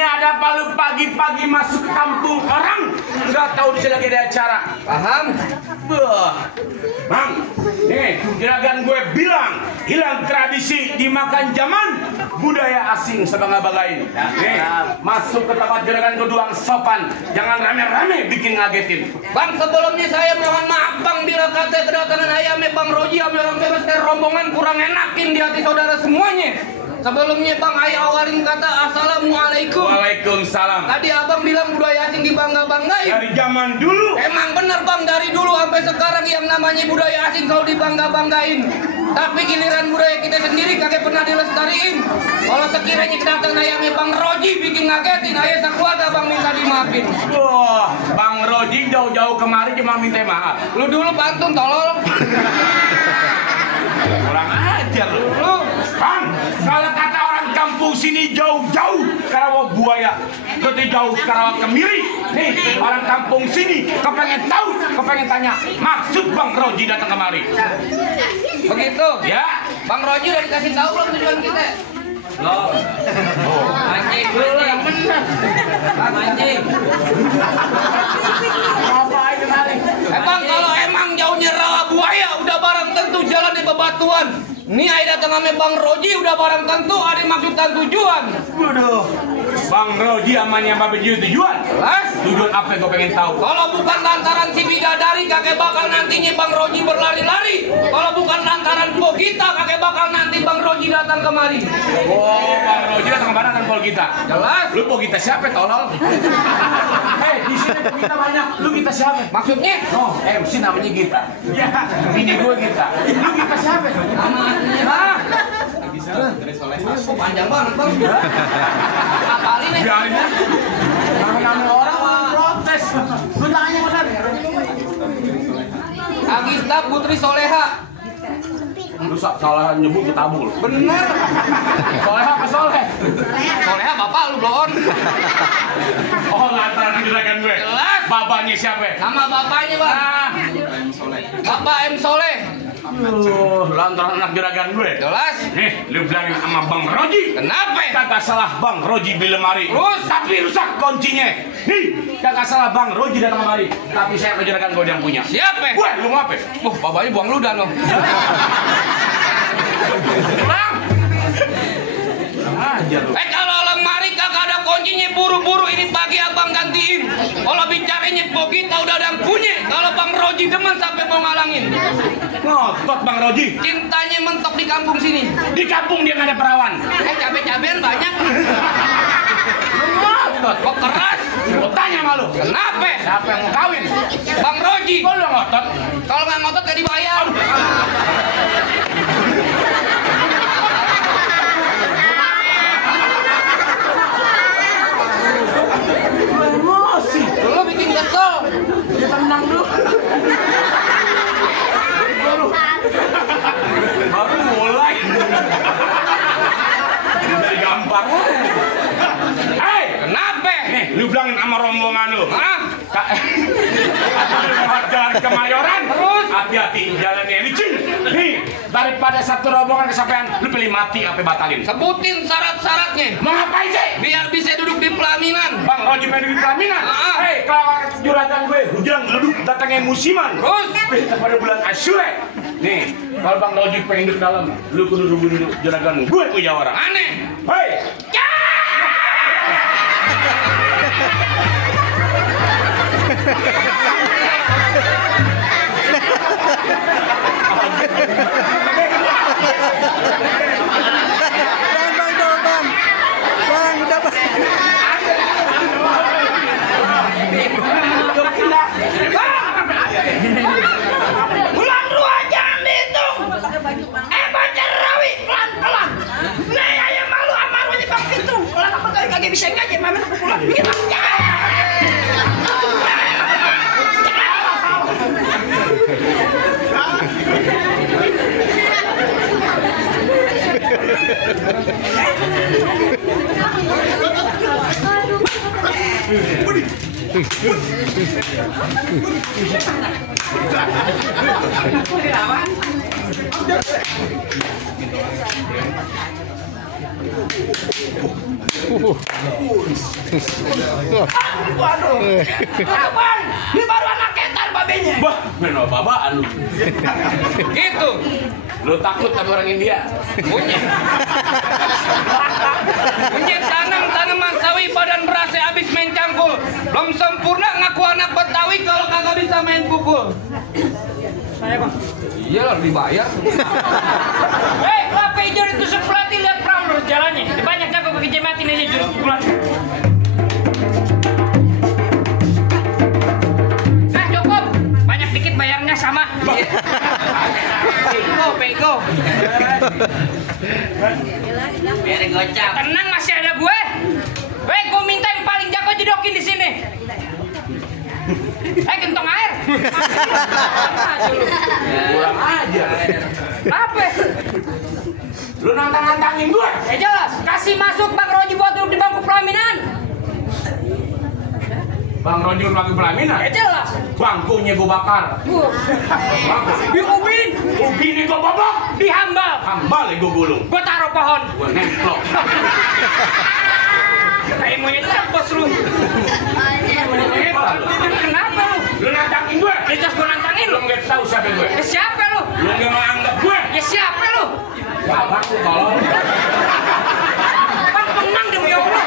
Ini ada apa lu pagi-pagi masuk ke kampung orang? Nggak tahu di sini lagi ada acara. Paham? Bang, nih juragan gue bilang hilang tradisi dimakan zaman, budaya asing sebangga-banggain. Nih, masuk ke tempat juragan gue doang sopan, jangan rame-rame bikin ngagetin. Bang, sebelumnya saya mohon maaf bang, bila kata kedatangan ayamnya Bang Roji sama orang bebas rombongan kurang enakin di hati saudara semuanya. Sebelumnya bang, ayah awalin kata assalamualaikum. Waalaikumsalam. Tadi abang bilang budaya asing dibangga-banggain. Dari zaman dulu. Emang bener bang, dari dulu sampai sekarang yang namanya budaya asing selalu dibangga-banggain. Tapi giliran budaya kita sendiri kagak pernah dilestariin. Kalau sekiranya kedatangan ayamnya Bang Roji bikin ngagetin, ayah sekeluarga bang minta dimaafin. Wah, Bang Roji jauh-jauh kemari cuma minta maaf. Lu dulu pantun tolol. Kurang ajar lu. Bang, kalau kata orang kampung sini jauh-jauh Karawang Buaya, berarti jauh Karawang Kemiri. Nih, orang kampung sini kepengen tahu, kepengen tanya maksud Bang Roji datang kemari. Begitu? Ya. Bang Roji udah dikasih tahu belum tujuan kita? Loh. Mancing, dulu yang bener. Mancing. Bang, kalau emang jauhnya rawa buaya udah barang tentu jalan di bebatuan. Nih ayah datang sama Bang Roji udah barang tentu ada maksud dan tujuan. Waduh, Bang Roji amanya Babe tujuan. Jelas. Tujuan apa yang gue pengen tahu? Kalau bukan lantaran si bidadari kakek bakal nantinya Bang Roji berlari-lari. Kalau bukan lantaran po kita kakek bakal nanti Bang Roji datang kemari. Oh, Bang Roji datang kemana kan pol kita? Jelas. Lu po kita siapa tolol? Hei, di sini po kita banyak. Lu kita siapa? Maksudnya? Oh, MC namanya Gita. Ya, ini gue Gita. Lu kita siapa? Nama aslinya Nah, kok panjang banget bang? Apalin nih? biarin ya. Nama orang protes. Lu tanya benar. Agista Putri Soleha. Lu salah nyebut ketabul. Bener. Soleha apa Soleh? Soleha bapak lu blon. Oh, lantaran gerakan gue. Jelas. Bapaknya siapa? Nama bapaknya bang. Bapak M Soleh. Lantaran anak juragan gue. Jelas. Nih, lu bilangin sama Bang Roji. Kenapa? Kagak salah Bang Roji di lemari. Terus? Tapi rusak kuncinya. Nih, kagak salah Bang Roji datang kemari. Tapi saya juragan gue yang punya. Siapa? Gue, lu mau apa? Bapaknya buang ludan loh. Bang. Ajar lu. Kalau lemari kagak ada kuncinya buru-buru ini pagi abang gantiin. Kalau bicaranya po kita udah ada yang punya. Kalau Bang Roji demen sampai mau ngalangin. Ngotot Bang Roji. Cintanya mentok di kampung sini. Di kampung dia nggak ada perawan. Cabe-cabean banyak. Ngotot. Kok keras? Gue tanya sama lu. Kenapa? Siapa yang mau kawin? Bang Roji. Kok lu ngotot? Kalau nggak ngotot gak dibayar. Emosi. Lu bikin kesel. Dia tenang dulu. Baru mulai. Jadi gampang. Hei, Kenapa? nih lu bilangin sama rombongan lu. Hah? Jalan Kemayoran. Terus? Hati-hati jalannya licin. Nih, daripada satu rombongan kesampaian, lu pilih mati apa batalin? Sebutin syarat-syaratnya. Mau ngapain sih? Biar bisa duduk di pelaminan. Bang Roji pengen di pelaminan. Hei, kalau juragan gue hujan geluduk datangnya musiman. Terus? Pada bulan Asyura. Nih, kalau Bang Roji pengen duduk dalam, lu kudu hubungin juragan gue punya orang. Aneh. Hei. Bulan dua jangan dihitung. Baca rawi pelan-pelan. Nih ayam malu amarunya bang itu. Kalau apa kali kagak bisa ngaji, mama aku pulang. Waduh. Apaan? Ini baru anak ketar babenya. Bah, bener babaan lu. Gitu. Lu takut sama orang India? Kunyit. Kunyit tanam sawi badan berasa habis main cangkul. Belum sempurna ngaku anak Betawi kalau kagak bisa main pukul. Saya bang. Iya lah dibayar. Apa hijau itu pelatih lihat perahu lurus jalannya. Banyak jago pakai jematin aja jurus pelatih. Nah cukup. Banyak dikit bayarnya sama. Pego. Biar gocap. Tenang masih ada gue. Gue minta yang paling jago jedokin di sini. Gentong air. Kurang aja. Apa? Lu nantang-nantangin gue? Ya jelas. Kasih masuk Bang Roji buat duduk di bangku pelaminan. Bang Roji lagi pelaminan? Ya jelas. Bangkunya gue bakar. Bangku. Diubin. Ubinnya gue bobok. Dihambal. Hambal ya gue gulung. Gue taruh pohon. Gue nemplok. Kayak monyet bos lu. Kenapa lu? Lu nantangin gue? Jas gue nantangin Lu lu. nggak tahu siapa gue? Ya siapa lu? Lu nggak mau anggap gue? Ya siapa lu? Babak lu tolong. Bang tenang demi Allah.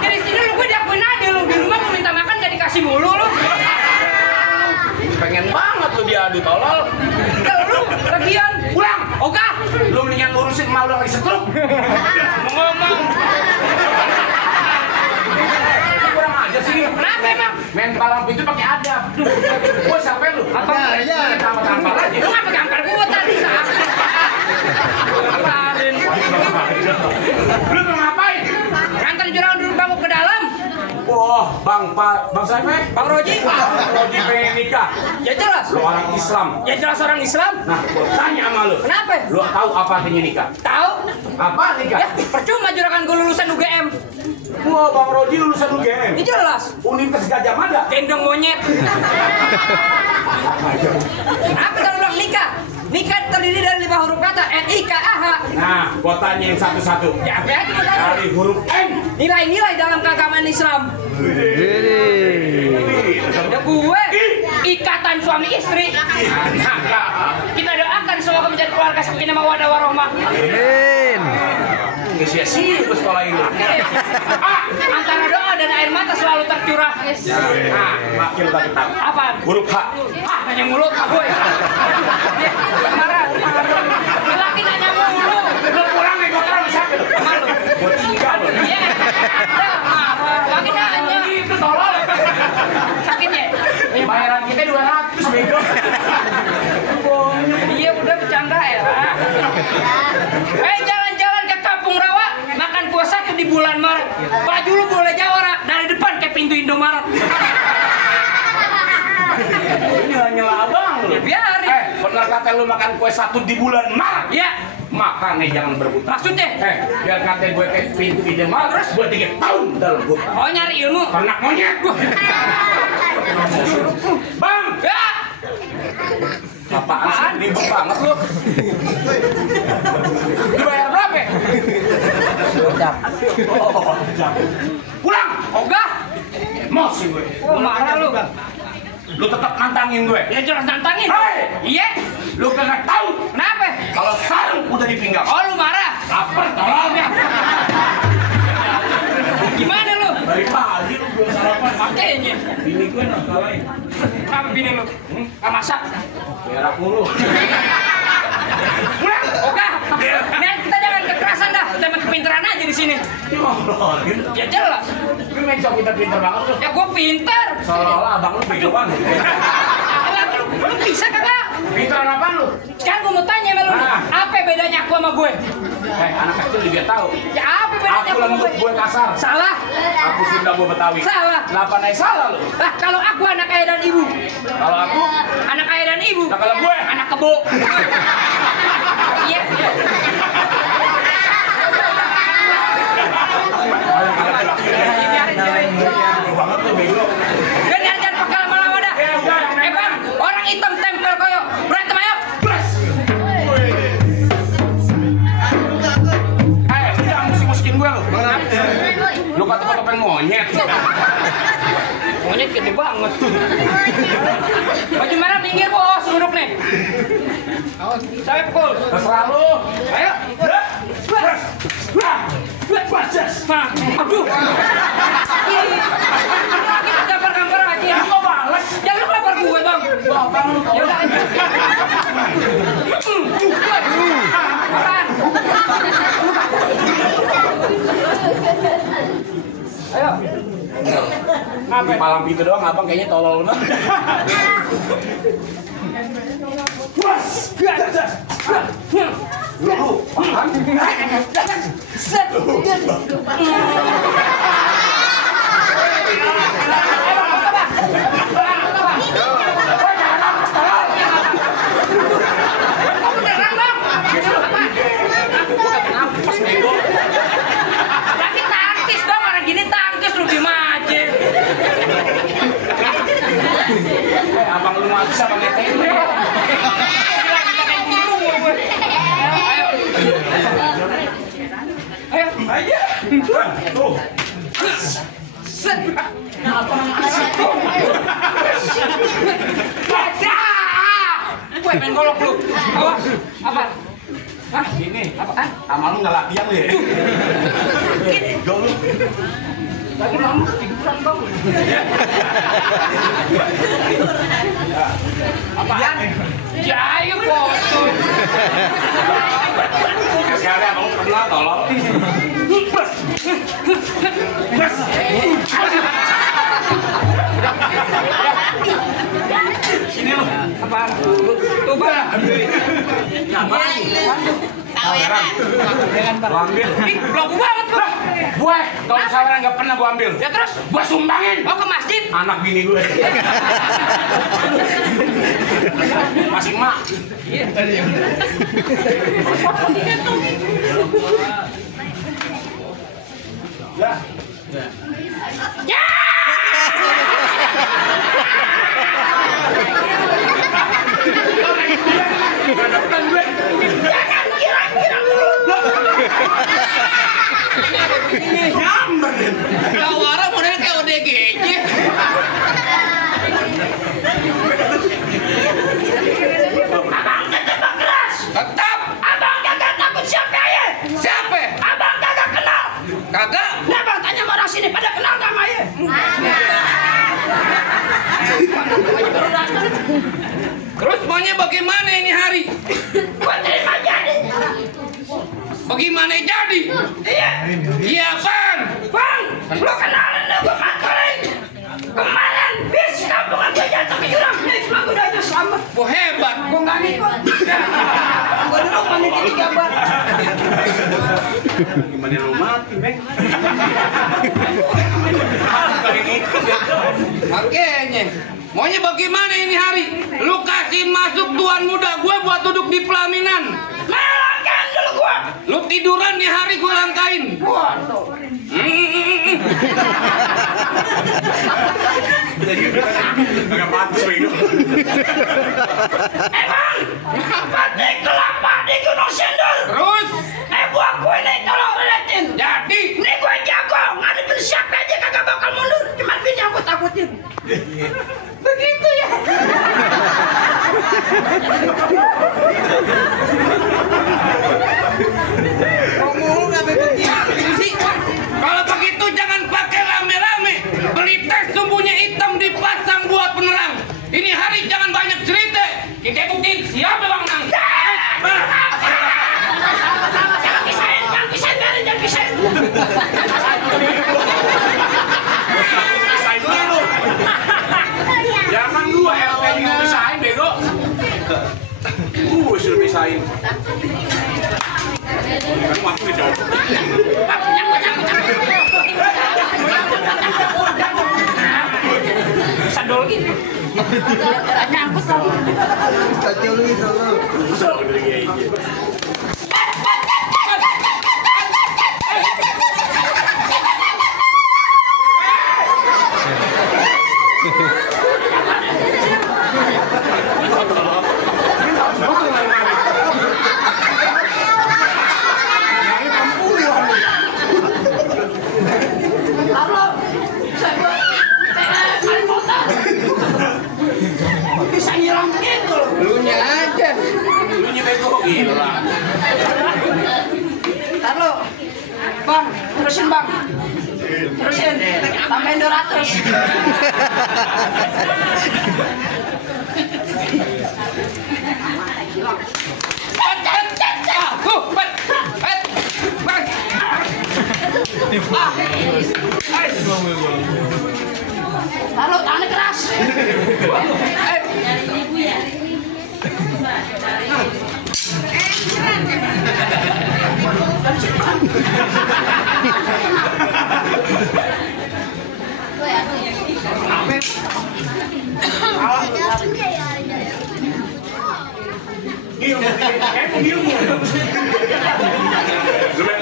Dari sini lu gue diakuin aja lu. Di rumah gue minta makan gak dikasih mulu lu. Pengen banget lu diadu tolol. Kalau lu lagian Pulang. Oga. Lu mendingan ngurusin emak lu lagi setruk. Ngomong. Kurang aja sih. Kenapa emang? Main palang pintu pakai adab. Gue siapa lu? Apa? Ya. Tampar aja. Lu ngapa gampar gue tadi? Gamparin. Lu mau ngapain? Ngantar juragan dulu bangku ke dalam. Wah, Bang siapa? Bang Roji. Roji pengen nikah. Ya jelas. Lu orang Islam. Ya jelas orang Islam. Nah, gue tanya sama lu. Kenapa? Lu tahu apa artinya nikah? Tahu? Apa nikah? Ya percuma juragan gue lulusan UGM. Wah, Bang Roji lulusan UGM. Ya jelas. Universitas Gajah Mada. Gendong monyet. Apa kalau bilang nikah? Nikah terdiri dari 5 huruf kata NIKAH. Nah, gua tanya yang satu-satu. Ya apa aja kita tahu. Dari huruf N. Nilai-nilai dalam keagamaan Islam. Ya gue ikatan suami istri. Kita doakan semoga menjadi keluarga sakinah mawaddah warahmah. Amin. Nggak sia-sia gua sekolah ini. Antara doa dan air mata selalu tercurah. Nah, makin tadi tahu. Apaan? Huruf H. Nanya mulut gue. Marah. Laki nanya mulu. Lu pulang nih, gua taruh siapa lu? Malu. Gua tinggal lu. Iya. Laki nanya. Itu tolol. Sakitnya. Bayaran kita 200 bego. Iya udah bercanda ya. Jalan-jalan ke Kampung Rawa, makan kue satu di bulan Maret. Baju lu boleh jawara dari depan kayak pintu Indomaret. Ini nyela abang lu. Biarin. Benar kata lu makan kue satu di bulan Maret. Ya, Makan nih jangan berebut. maksudnya? Biar kata gue kayak pintu Indomaret terus gue 3 tahun dalam hutan. Oh nyari ilmu. Anak monyet. Bang, Ya. apaan sih? Ribet banget lu. Dibayar berapa? Oh, pulang. Ogah. Emosi gue. Oh, marah lu. Lu tetap nantangin gue. Ya jelas nantangin. Hei! Iya. Lu kagak tahu Kenapa? kalau sarung udah dipinggang. Oh lu marah. Lapar tolongnya. Gimana lu? Dari pagi lu belum sarapan. Makanya. Bini gue nantangin. Apa bini lu? Nggak masak. Berak mulu. Pulang. Ogah. Nih kita jangan kekerasan dah. Kita main kepintaran aja di sini. Ya jelas. Lu main cowok pinter-pinter banget lu. Ya gue pintar. Seolah-olah abang lu bego banget. Lu bisa kagak? Pinteran apaan lu? Sekarang gue mau tanya sama lu. Nah. Apa bedanya aku sama gue? Anak kecil juga tahu. Ya apa bedanya Aku aku sama lembut, gue kasar. Salah. Aku Sunda, gue Betawi. Salah. Kenapa naik salah lu? Lah kalau aku anak ayah dan ibu. Kalau aku, Anak ayah dan ibu. nah kalau gue, Anak kebo. Iya. Biarin. banget lu bego. Dan jangan pakai lama-lama dah. Bang, orang hitam tempel koyo. Berantem ayo. lu? Lu kata topeng monyet. Monyet gede banget. Baju merah minggir bos, duduk nih. Saya pukul. Terserah lu. Ayo. Aduh. Kita gambar-gambar aja. Ya kok bales? Jangan lu lapar gue bang. Bang lu Ya udah. Ayo. Di palang pintu doang abang kayaknya tolol banget. Was. Lu paham? Set. Berarti tangkis dong, orang gini tangkis lu diem aja. Abang lu mah bisa pakai tempe. Ayo. Aja. Tuh. Set. Gue main golok lu. Awas. Apa? Hah? Ini Apaan? sama lu nggak latihan lu ya? Go lu. Lagi mama ketiduran bang. Apaan? Jayu foto. Sekali abang pernah tolol. Sini lu. Apaan? Tuh bang. Ambil. Ih, belagu banget bang. Gue kalau saweran nggak pernah gue ambil. Ya terus? Gue sumbangin. Oh ke masjid? Anak bini gue. Masih mak. Ya. Ya. Jangan kira-kira dulu. Nyamber. Jawara modelnya kayak ODGJ. Abang ketebak keras. Tetap. Abang kagak takut siapa ya? Siapa? Abang kagak kenal. Kagak. Nah, abang tanya sama orang sini pada kenal gak sama ya? Terus maunya bagaimana ini hari? Gua terima jadi. Bagaimana jadi? Iya. Iya bang. Bang, lu kenalin lu gua mantuin. Kemarin bis kampungan gua jatuh ke jurang. Nih, cuma gua udah aja selamat. Wah hebat. Gua nggak ngikut. Gua dulu panitia 3 bar. Gimana lu mati, Bang? Makanya. Maunya bagaimana ini hari? Lu kasih masuk tuan muda gue buat duduk di pelaminan. Melangkan dulu gua. Lu tiduran nih hari gue langkain. Waduh. Agak pantas begitu. Bang, batik kelapa di Gunung Sindur. Terus? Buah gue nih tolong relatin. Jadi? Nih gue jago, ngadepin siapa aja kagak bakal mundur. Cuman bini aku takutin. Begitu ya. Ngomong nggak begitu sih? Kalau begitu jangan pakai rame-rame. Beli tes sumbunya hitam dipasang buat penerang. Ini hari jangan banyak cerita. Kita buktiin siapa bang Nang. Jangan pisahin, jangan pisahin, jangan pisahin. Pisahin dulu. Jangan gua RT yang pisahin bego. Gua suruh pisahin. Kan waktu itu. Sadol gitu. Nyangkut lagi. Bang, terusin bang. Terusin, tambahin 200. Taruh tangannya keras.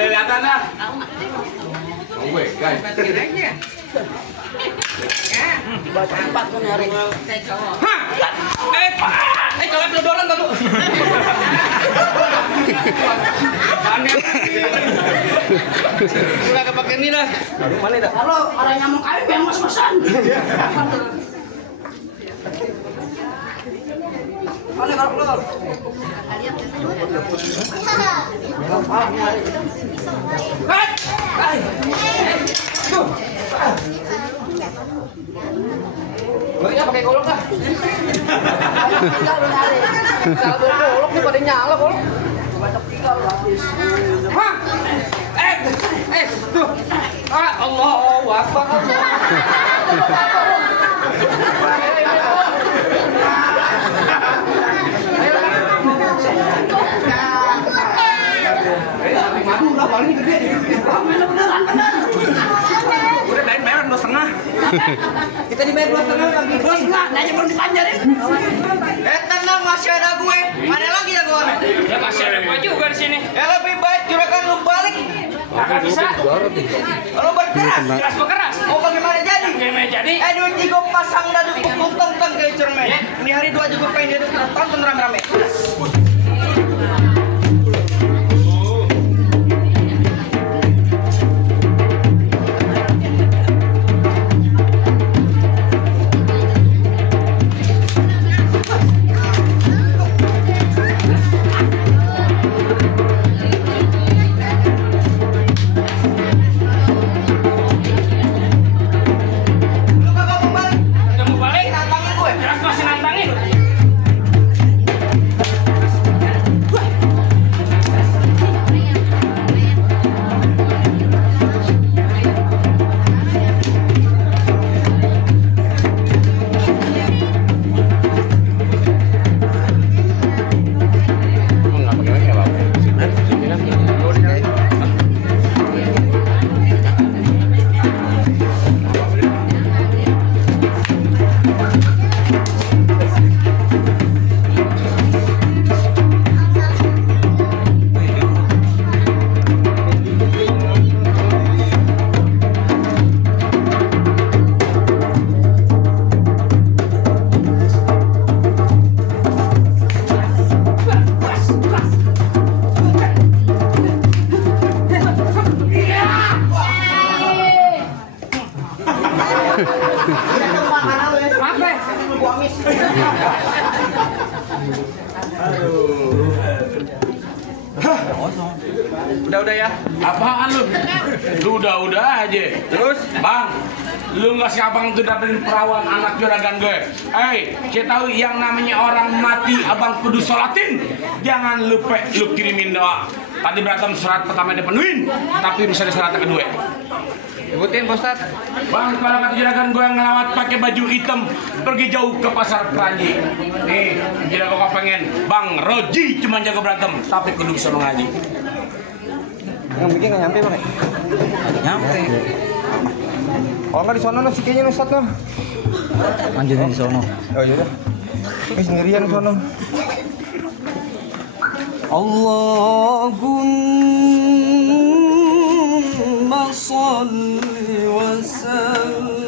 Kelihatan dah. Gue, guys. Baca 4 kan hari. Kalau dodoran dulu. Udah kepake ini dah. Mana dah? Halo, orang nyamuk air yang mas-masan. Mana kalau keluar? Balinya pakai golok dah. Kalau golok nih pada nyala golok. Hah? Tuh. Allahu Akbar. Madu udah paling gede. Beneran. Udah bayar 2,5. Kita dibayar 2,5 lagi. 2,5, nanya belum dipanjarin. Tenang, masih ada gue. Mana lagi ya gue? Ya masih ada gua juga di sini. Ya lebih baik juragan lu balik. Agak bisa. Lu berkeras. Keras berkeras. Mau bagaimana jadi? Gimana jadi? Duit jigo pasang dah dukung tonton kayak cermin. Ini hari 2 juga pengen dia tonton rame-rame. Kamu balik? Jelas masih nantangin. Udah ya. Apaan lu? Lu udah aja. Terus, Bang, lu nggak si abang tuh dapetin perawan anak juragan gue. Saya tahu yang namanya orang mati abang kudu sholatin. Jangan lupa lu kirimin doa. Tadi berantem surat pertama dipenuhin, tapi bisa di surat kedua. sebutin Pak Ustaz. Bang, kalau kata juragan gue yang ngelawat pakai baju hitam pergi jauh ke pasar Keranji. Nih, juragan gue pengen Bang Roji cuma jago berantem, tapi kudu bisa mengaji. Yang bikin nggak nyampe Bang? Nyampe. Kalau nggak di sono nasi kayaknya Ustaz noh. Anjir di sono. Oh iya. Ini sendirian di sono. Allahumma shalli wa sallim